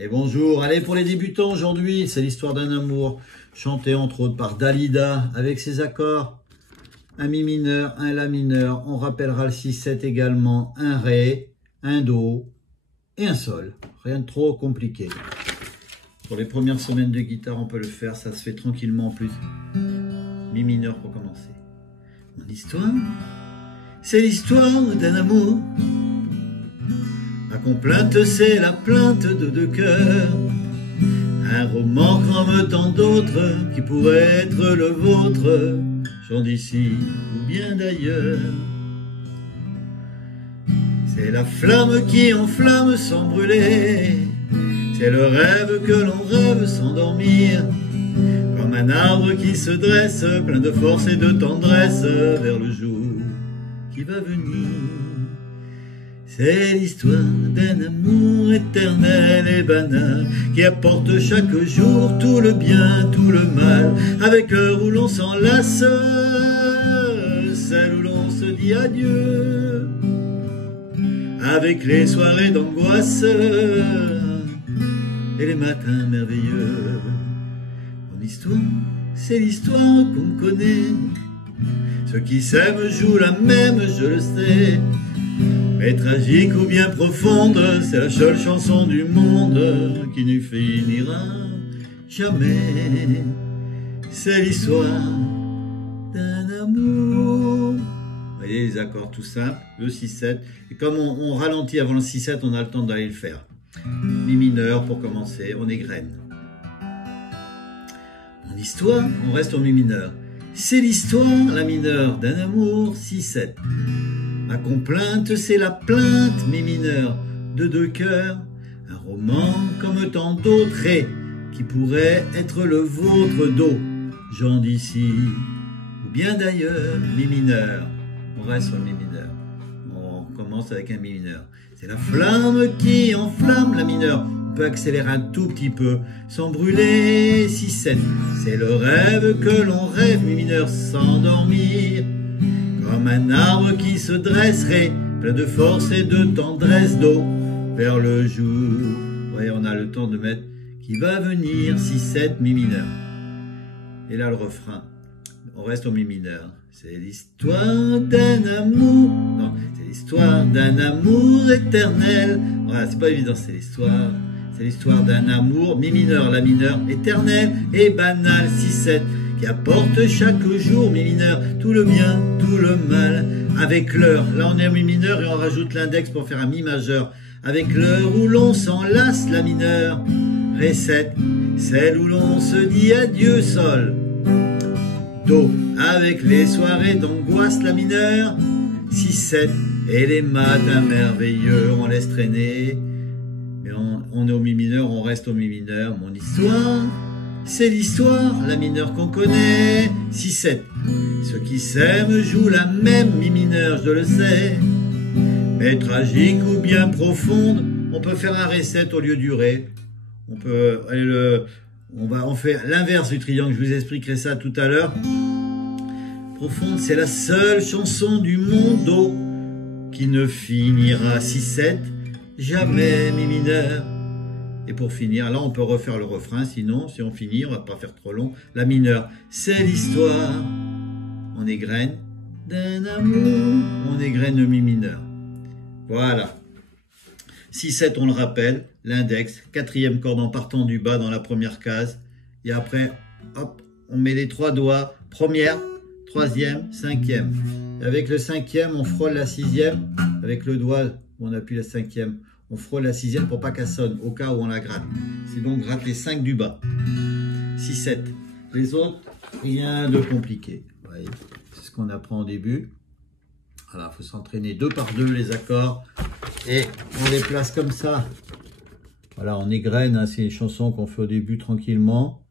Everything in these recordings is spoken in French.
Et bonjour, allez pour les débutants aujourd'hui, c'est l'histoire d'un amour, chanté entre autres par Dalida, avec ses accords, un mi mineur, un la mineur, on rappellera le 6-7 également, un ré, un do et un sol, rien de trop compliqué. Pour les premières semaines de guitare, on peut le faire, ça se fait tranquillement en plus. Mi mineur pour commencer. Mon histoire, c'est l'histoire d'un amour. Ma complainte, c'est la plainte de deux cœurs. Un roman comme tant d'autres qui pourrait être le vôtre, chant d'ici ou bien d'ailleurs. C'est la flamme qui enflamme sans brûler. C'est le rêve que l'on rêve sans dormir. Comme un arbre qui se dresse, plein de force et de tendresse, vers le jour qui va venir. C'est l'histoire d'un amour éternel et banal, qui apporte chaque jour tout le bien, tout le mal, avec l'heure où l'on s'enlace, celle où l'on se dit adieu, avec les soirées d'angoisse et les matins merveilleux. Mon histoire, c'est l'histoire qu'on connaît. Ceux qui s'aiment jouent la même, je le sais. Mais tragique ou bien profonde, c'est la seule chanson du monde qui ne finira jamais. C'est l'histoire d'un amour. Vous voyez les accords tout simples, le 6-7. Et comme on ralentit avant le 6-7, on a le temps d'aller le faire. Mi mineur pour commencer, on égrène. Mon histoire, on reste au mi mineur. C'est l'histoire, la mineure, d'un amour 6-7. Ma complainte, c'est la plainte, mi mineur, de deux cœurs. Un roman comme tant d'autres et qui pourrait être le vôtre do, gens d'ici ou bien d'ailleurs, mi mineur. On reste sur le mi mineur. On commence avec un mi mineur. C'est la flamme qui enflamme la mineure. On peut accélérer un tout petit peu sans brûler 6-7. C'est le rêve que l'on rêve, mi mineur, sans dormir. Comme un arbre qui se dresserait, plein de force et de tendresse d'eau, vers le jour. Vous voyez, on a le temps de mettre qui va venir, 6-7, mi mineur. Et là, le refrain. On reste au mi mineur. C'est l'histoire d'un amour. Non, c'est l'histoire d'un amour éternel. Voilà, c'est pas évident, c'est l'histoire. C'est l'histoire d'un amour, mi mineur, la mineur, éternel et banal, 6-7. Qui apporte chaque jour, mi mineur, tout le bien, tout le mal, avec l'heure. Là, on est en mi mineur et on rajoute l'index pour faire un mi majeur. Avec l'heure où l'on s'enlace, la mineure, ré 7, celle où l'on se dit adieu, sol, do, avec les soirées d'angoisse, la mineure, 6-7, et les matins merveilleux, on laisse traîner. Mais on est au mi mineur, on reste au mi mineur, mon histoire. C'est l'histoire, la mineure qu'on connaît, 6-7. Ceux qui s'aiment jouent la même mi mineur, je le sais. Mais tragique ou bien profonde, on peut faire un ré 7 au lieu du ré. On peut aller on fait l'inverse du triangle, je vous expliquerai ça tout à l'heure. Profonde, c'est la seule chanson du monde do qui ne finira 6-7, jamais mi mineur. Et pour finir, là on peut refaire le refrain, sinon si on finit, on va pas faire trop long. La mineure, c'est l'histoire. On égrène d'un amour, on égrène le mi mineur. Voilà. 6-7, on le rappelle, l'index, quatrième corde en partant du bas dans la première case. Et après, hop, on met les trois doigts, première, troisième, cinquième. Et avec le cinquième, on frôle la sixième. Avec le doigt, on appuie la cinquième. On frôle la sixième pour pas qu'elle sonne, au cas où on la gratte. C'est donc gratte les 5 du bas. 6-7. Les autres, rien de compliqué. Vous voyez, c'est ce qu'on apprend au début. Voilà, il faut s'entraîner 2 par 2 les accords. Et on les place comme ça. Voilà, on égrène, hein, c'est une chanson qu'on fait au début tranquillement.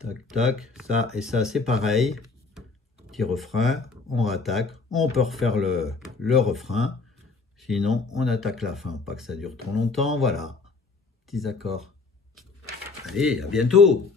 Tac, tac. Ça et ça, c'est pareil. Petit refrain, on rattaque. On peut refaire le refrain. Sinon, on attaque la fin, pas que ça dure trop longtemps. Voilà, petits accords. Allez, à bientôt!